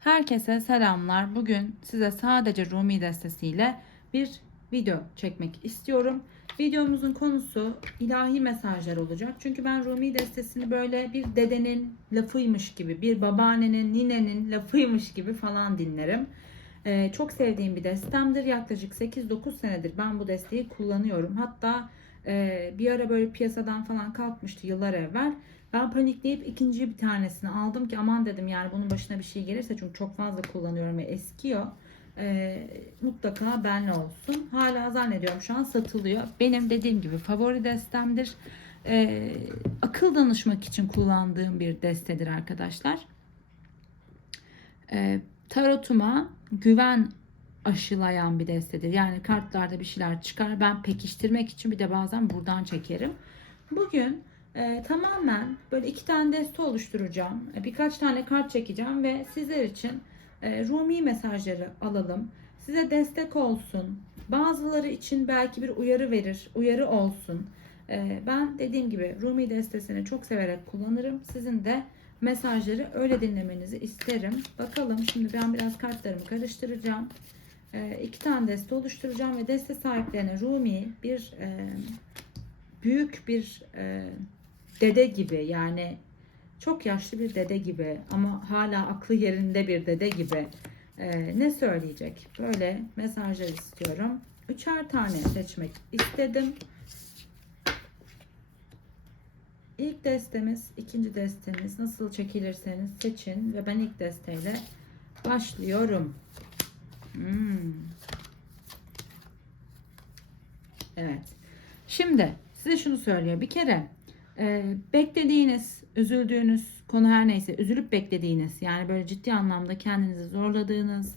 Herkese selamlar. Bugün size sadece Rumi destesiyle bir video çekmek istiyorum. Videomuzun konusu ilahi mesajlar olacak. Çünkü ben Rumi destesini böyle bir dedenin lafıymış gibi, bir babaannenin, ninenin lafıymış gibi falan dinlerim. Ee, çok sevdiğim bir destemdir. Yaklaşık 8-9 senedir ben bu desteği kullanıyorum. Hatta e, bir ara böyle piyasadan falan kalkmıştı yıllar evvel. Ben panikleyip ikinci bir tanesini aldım ki aman dedim yani bunun başına bir şey gelirse çünkü çok fazla kullanıyorum ve eskiyor. Ee, mutlaka benle olsun. Hala zannediyorum şu an satılıyor. Benim dediğim gibi favori destemdir. Ee, akıl danışmak için kullandığım bir destedir arkadaşlar. Ee, tarotuma güven aşılayan bir destedir. Yani kartlarda bir şeyler çıkar. Ben pekiştirmek için bir de bazen buradan çekerim. Bugün e, tamamen böyle iki tane deste oluşturacağım. E, birkaç tane kart çekeceğim ve sizler için e, Rumi mesajları alalım. Size destek olsun. Bazıları için belki bir uyarı verir. Uyarı olsun. E, ben dediğim gibi Rumi destesini çok severek kullanırım. Sizin de mesajları öyle dinlemenizi isterim. Bakalım şimdi ben biraz kartlarımı karıştıracağım. E, iki tane deste oluşturacağım ve deste sahiplerine Rumi bir e, büyük bir e, dede gibi yani çok yaşlı bir dede gibi ama hala aklı yerinde bir dede gibi e, ne söyleyecek? Böyle mesajlar istiyorum. Üçer tane seçmek istedim. İlk destemiz, ikinci destemiz nasıl çekilirseniz seçin ve ben ilk desteyle başlıyorum. Hmm. Evet. Şimdi size şunu söylüyor. Bir kere e, beklediğiniz, üzüldüğünüz konu her neyse, üzülüp beklediğiniz yani böyle ciddi anlamda kendinizi zorladığınız,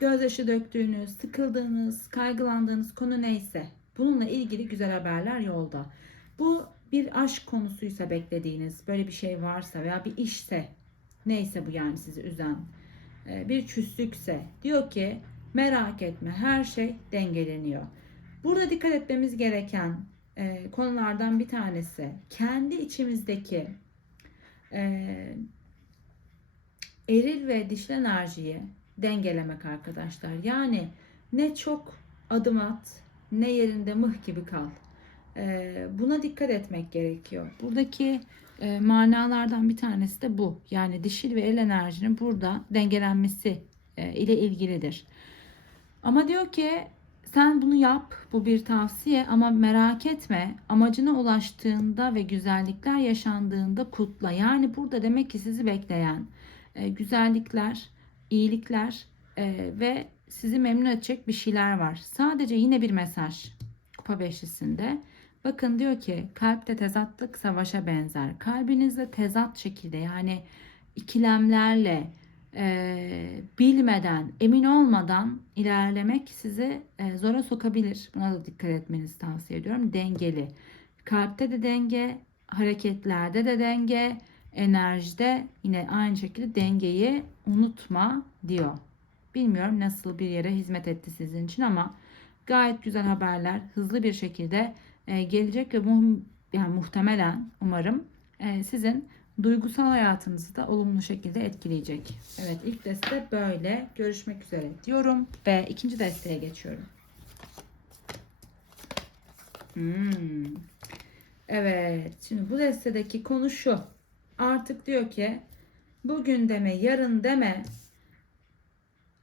gözyaşı döktüğünüz, sıkıldığınız, kaygılandığınız konu neyse bununla ilgili güzel haberler yolda. Bu bir aşk konusuysa beklediğiniz, böyle bir şey varsa veya bir işse neyse bu yani sizi üzen e, bir küslükse diyor ki merak etme her şey dengeleniyor. Burada dikkat etmemiz gereken e, konulardan bir tanesi kendi içimizdeki e, eril ve dişil enerjiyi dengelemek arkadaşlar. Yani ne çok adım at ne yerinde mıh gibi kal. E, buna dikkat etmek gerekiyor. Buradaki e, manalardan bir tanesi de bu. Yani dişil ve el enerjinin burada dengelenmesi e, ile ilgilidir. Ama diyor ki sen bunu yap. Bu bir tavsiye ama merak etme. Amacına ulaştığında ve güzellikler yaşandığında kutla. Yani burada demek ki sizi bekleyen e, güzellikler, iyilikler e, ve sizi memnun edecek bir şeyler var. Sadece yine bir mesaj. Kupa beşlisinde. Bakın diyor ki kalpte tezatlık savaşa benzer. Kalbinizde tezat şekilde yani ikilemlerle e, bilmeden, emin olmadan ilerlemek sizi e, zora sokabilir. Buna da dikkat etmenizi tavsiye ediyorum. Dengeli. Kalpte de denge, hareketlerde de denge, enerjide yine aynı şekilde dengeyi unutma diyor. Bilmiyorum nasıl bir yere hizmet etti sizin için ama gayet güzel haberler hızlı bir şekilde e, gelecek ve mu yani muhtemelen umarım e, sizin duygusal hayatınızı da olumlu şekilde etkileyecek. Evet ilk deste böyle. Görüşmek üzere diyorum ve ikinci desteye geçiyorum. Hmm. Evet şimdi bu destedeki konu şu. Artık diyor ki bugün deme yarın deme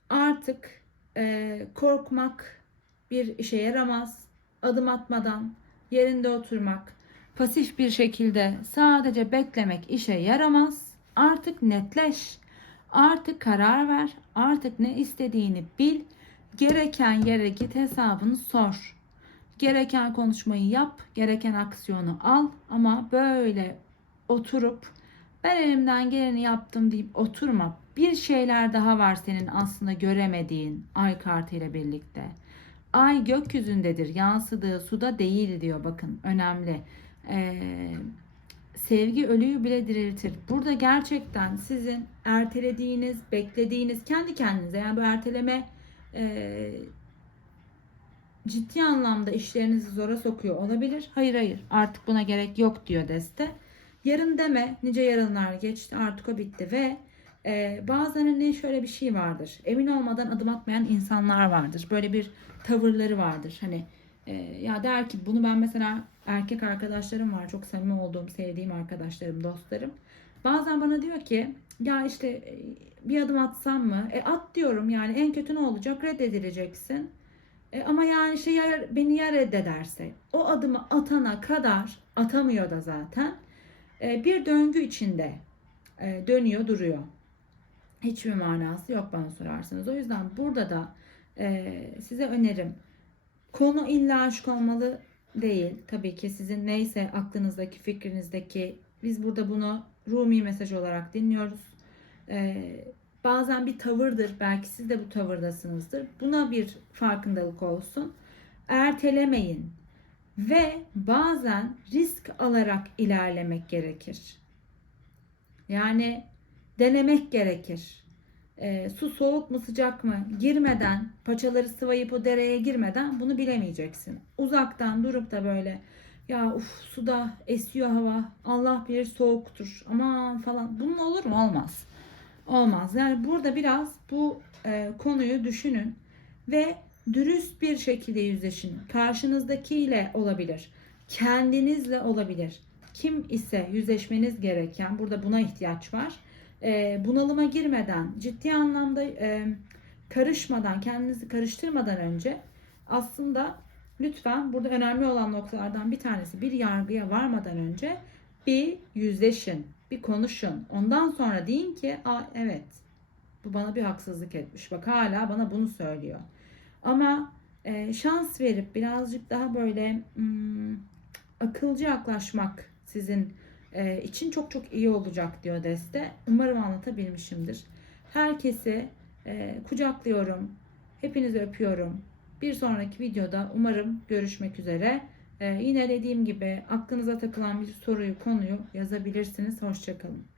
artık e, korkmak bir işe yaramaz. Adım atmadan yerinde oturmak, pasif bir şekilde sadece beklemek işe yaramaz. Artık netleş. Artık karar ver. Artık ne istediğini bil. Gereken yere git hesabını sor. Gereken konuşmayı yap, gereken aksiyonu al ama böyle oturup ben elimden geleni yaptım deyip oturma. Bir şeyler daha var senin aslında göremediğin ay kartı ile birlikte. Ay gökyüzündedir, yansıdığı suda değil diyor bakın önemli. Ee, sevgi ölüyü bile diriltir. Burada gerçekten sizin ertelediğiniz, beklediğiniz kendi kendinize yani bu erteleme e, ciddi anlamda işlerinizi zora sokuyor olabilir. Hayır hayır artık buna gerek yok diyor deste. Yarın deme nice yarınlar geçti artık o bitti ve Ee, bazen hani şöyle bir şey vardır. Emin olmadan adım atmayan insanlar vardır. Böyle bir tavırları vardır. Hani e, ya der ki bunu ben mesela erkek arkadaşlarım var. Çok samimi olduğum, sevdiğim arkadaşlarım, dostlarım. Bazen bana diyor ki ya işte e, bir adım atsam mı? E at diyorum yani en kötü ne olacak? Reddedileceksin. E, ama yani şey ya, beni ya reddederse o adımı atana kadar atamıyor da zaten. E, bir döngü içinde e, dönüyor duruyor. Hiçbir manası yok bana sorarsanız. O yüzden burada da e, size önerim konu illa aşk olmalı değil. Tabii ki sizin neyse aklınızdaki, fikrinizdeki biz burada bunu Rumi mesaj olarak dinliyoruz. E, bazen bir tavırdır. Belki siz de bu tavırdasınızdır. Buna bir farkındalık olsun. Ertelemeyin. Ve bazen risk alarak ilerlemek gerekir. Yani denemek gerekir. E, su soğuk mu sıcak mı? Girmeden paçaları sıvayıp o dereye girmeden bunu bilemeyeceksin. Uzaktan durup da böyle ya uf suda esiyor hava Allah bilir soğuktur aman falan. Bunun olur mu? Olmaz. Olmaz. Yani burada biraz bu e, konuyu düşünün ve dürüst bir şekilde yüzleşin. Karşınızdakiyle olabilir kendinizle olabilir. Kim ise yüzleşmeniz gereken burada buna ihtiyaç var e, bunalıma girmeden ciddi anlamda e, karışmadan kendinizi karıştırmadan önce aslında lütfen burada önemli olan noktalardan bir tanesi bir yargıya varmadan önce bir yüzleşin, bir konuşun. Ondan sonra deyin ki, Aa, evet bu bana bir haksızlık etmiş. Bak hala bana bunu söylüyor. Ama e, şans verip birazcık daha böyle hmm, akılcı yaklaşmak sizin e, için çok çok iyi olacak diyor Deste. Umarım anlatabilmişimdir. Herkesi e, kucaklıyorum. Hepinizi öpüyorum. Bir sonraki videoda umarım görüşmek üzere. Ee, yine dediğim gibi aklınıza takılan bir soruyu, konuyu yazabilirsiniz. Hoşçakalın.